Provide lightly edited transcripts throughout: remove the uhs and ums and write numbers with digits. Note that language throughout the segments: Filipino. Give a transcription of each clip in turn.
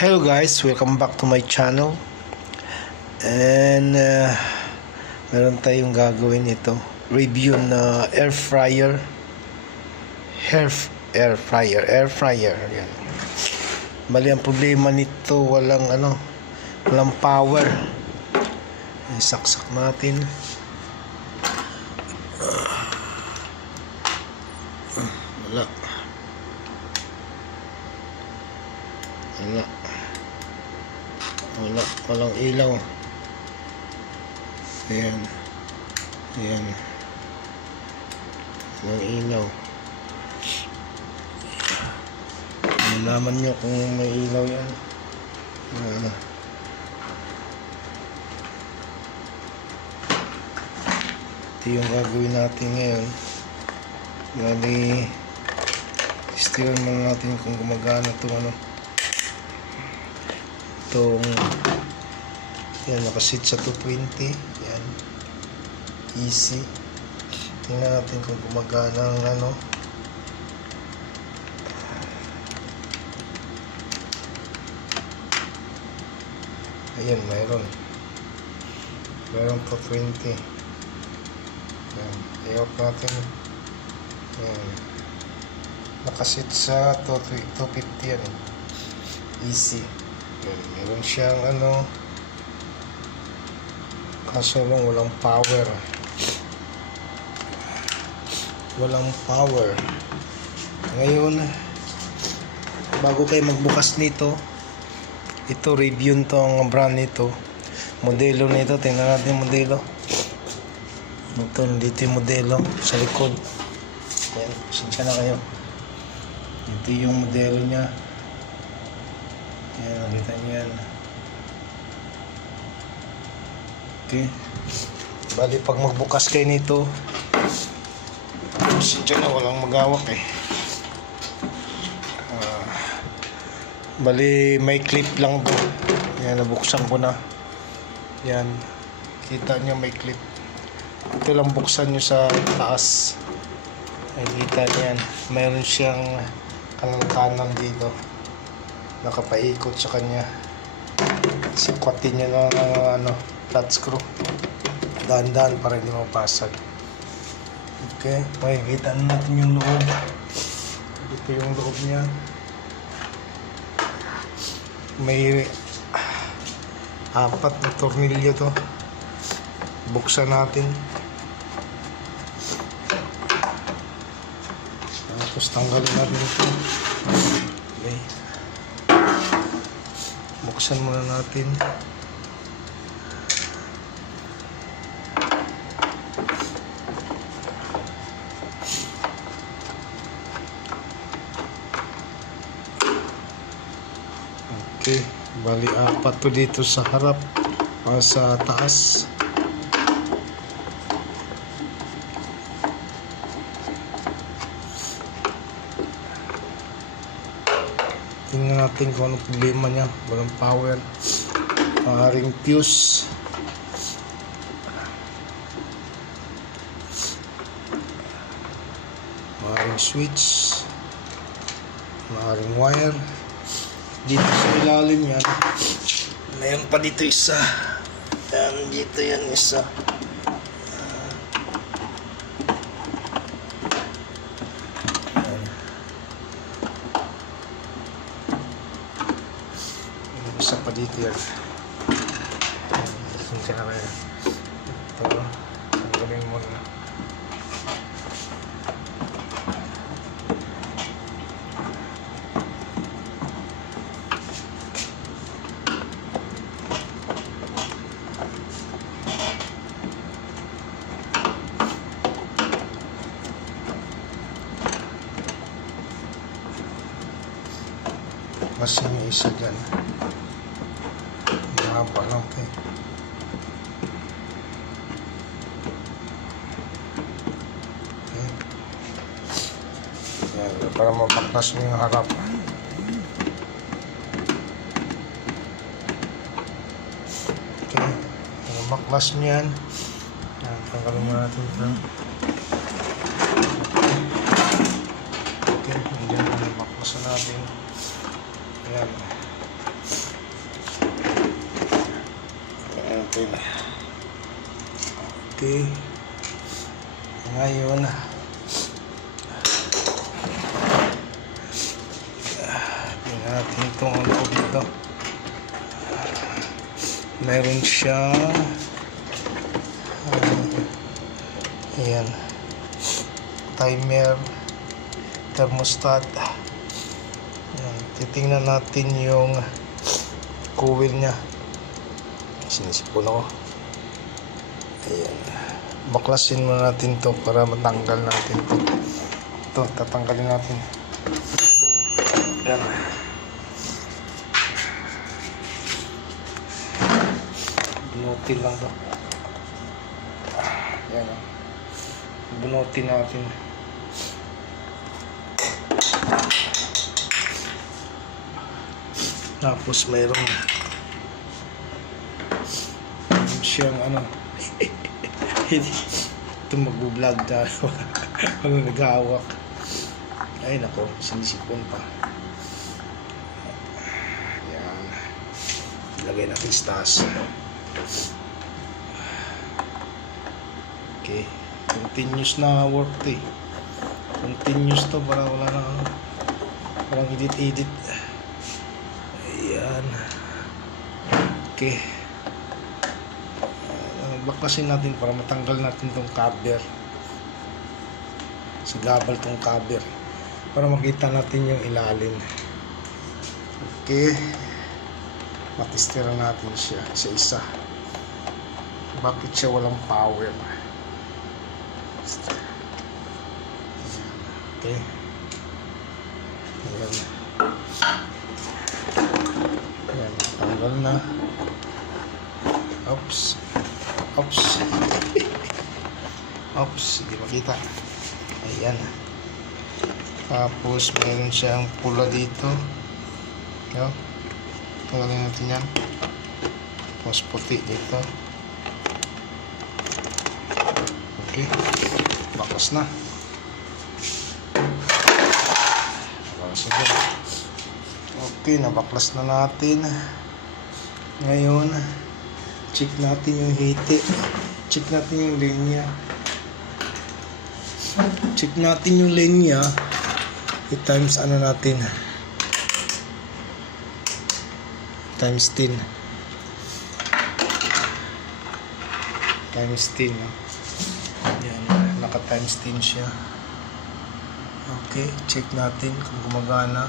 Hello guys, welcome back to my channel. And meron tayong gagawin ito. Review na air fryer. Air fryer. Yan. Bali ang problema nito, walang power. Isaksak natin. Walang ilaw. Ayan. Walang ilaw. Malaman nyo kung may ilaw yan. Ito yung gagawin natin ngayon. Bali, testihan muna natin kung gumagana itong yan, nakasit sa 220. Yan, easy. Tingnan natin kung gumagana ang ayan, mayroon 220. Yan, i-off natin. Yan, nakasit sa 250 yan. Easy. Yan, meron siyang kaso lang walang power. Ngayon, bago kayo magbukas nito, ito review to ang brand nito, modelo nito. Tingnan natin yung modelo. Ito, dito yung modelo sa likod. Yan, pasensya na kayo. Ito yung modelo nya. Yan, nakita nyo yan. Okay. Bali, pag magbukas kayo nito, pasensya na, walang magawak bali, may clip lang to. Yan, nabuksan ko na. Yan, kita nyo may clip. Ito lang buksan nyo sa taas. Ay, kita nyo yan. Mayroon siyang kanan dito. Nakapaikot sa kanya. Sikwatin nyo ng flat screw. Dahan-dahan para hindi mapasag. Okay, makikita natin yung loob. Ito yung loob niya. May 4 na tornilyo to. Buksan natin. Tapos tanggalin natin ito. Okay. Buksan muna natin. Okay, bali 4 to dito sa harap, sa taas. Tingnan natin kung ano problema niya. Walang power. Maaaring fuse. Maaaring switch. Maaaring wire. Dito sa ilalim yan, mayroon pa dito isa. Yan, dito yan isa. Yan. Isa pa dito yan. Sinsa na kaya. Ito, tanggalin mo na. Kasi yung isa dyan, mahaba lang ito. Okay. Yan, para mapaklas mo yung harap. Okay, para maklas mo yan. Tanggalin mo natin ito. Okay, hindi na maklasan natin. Ayan. natin. Okay. Ngayon, tingnan natin itong ano dito. Meron siyang ayan, timer, thermostat. Ayan, titingnan natin yung coil nya. Sinisipon ako. Ayan, baklasin muna natin to para matanggal natin to. Ito, tatanggalin natin. Ayan. Bunutin lang to. Ayan, bunutin natin. Tapos mayroong siyang ano ito magbo-vlog tayo. Ano nag-aawak. Ay nako, sinisipon pa. Ayan, ilagay natin sa taas. Okay, continuous na work to eh. Continuous to para wala na ano, parang edit. Ayan. Okay. Baklasin natin para matanggal natin tong cover. Sigabal tong cover para makita natin yung ilalim. Okay. Matistira natin siya isa-isa. Bakit siya walang power? Okay. Ayan. Ayan, tanggal na. Oops. Hindi makita. Ayan. Tapos meron siyang pula dito. Yo. Tanggalin natin yan. Tapos puti dito. Okay. Baklas na. Okay, nabaklas na natin. Ngayon, check natin yung hiti. Check natin yung linya. Check natin yung linya. I-times ano natin. Times 10. Times 10. Yan, naka-times 10 siya. Okay, check natin kung gumagana.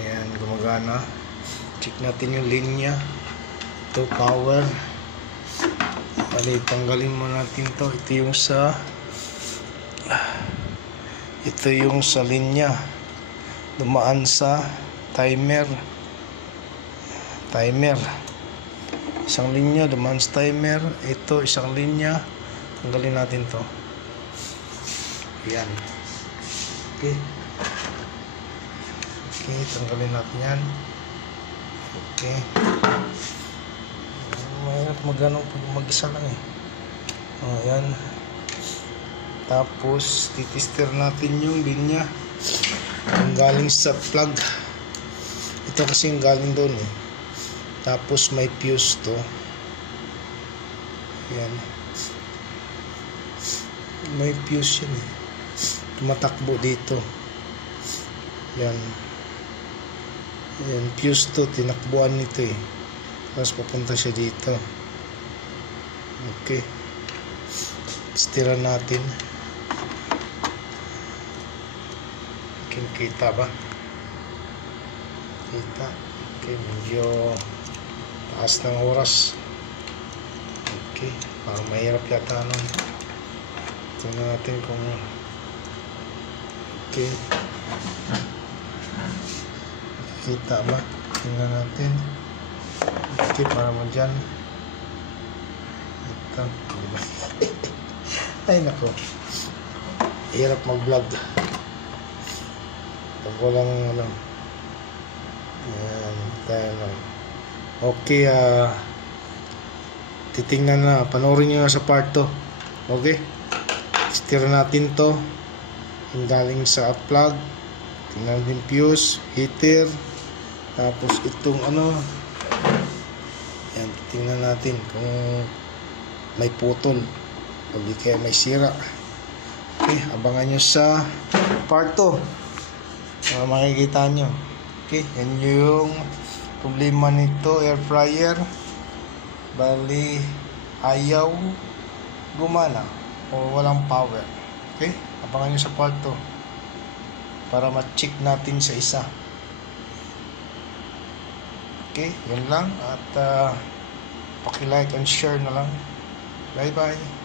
Ayan, gumagana. Check natin yung linya. Ito, power. Bali, tanggalin mo natin to. Ito yung sa linya. Dumaan sa timer. Isang linya, dumaan sa timer. Ito, isang linya. Tanggalin natin to. Ayan. Okay. Okay, tanggalin natin yan. Okay. Mahirap magano pag mag-isa lang eh. O, ayan. Tapos, titister natin yung linya. Yung galing sa plug. Ito kasi yung galing doon eh. Tapos, may fuse to. Ayan. May fuse yun eh. Tumatakbo dito. Yan. Yan, fuse to. Tinakbuan nito eh. Tapos papunta siya dito. Okay. Stira natin. Kita ba? Kita. Okay, medyo taas ng oras. Okay. Parang mahirap yata nun. Tingnan natin kung okay. Kita ba? Tingnan natin. Okay, para mo dyan. Ito. Ay, nako. Hirap mag-vlog. Pag walang ano. Ayan, tayo lang. Okay, titingnan na. Panoorin nyo na sa part 2. Okay? Stira natin to. Yung galing sa plug. Tingnan din fuse, heater. Tapos itong ano, yan, tingnan natin kung may putol o di kaya may sira. Okay, abangan nyo sa part 2. Makikita nyo. Okay, yan yung problema nito, air fryer. Bali, ayaw gumana o walang power. Okay, abangan nyo sa part 2 para ma-check natin sa isa. Okay, yun lang. At paki-like and share na lang. Bye-bye.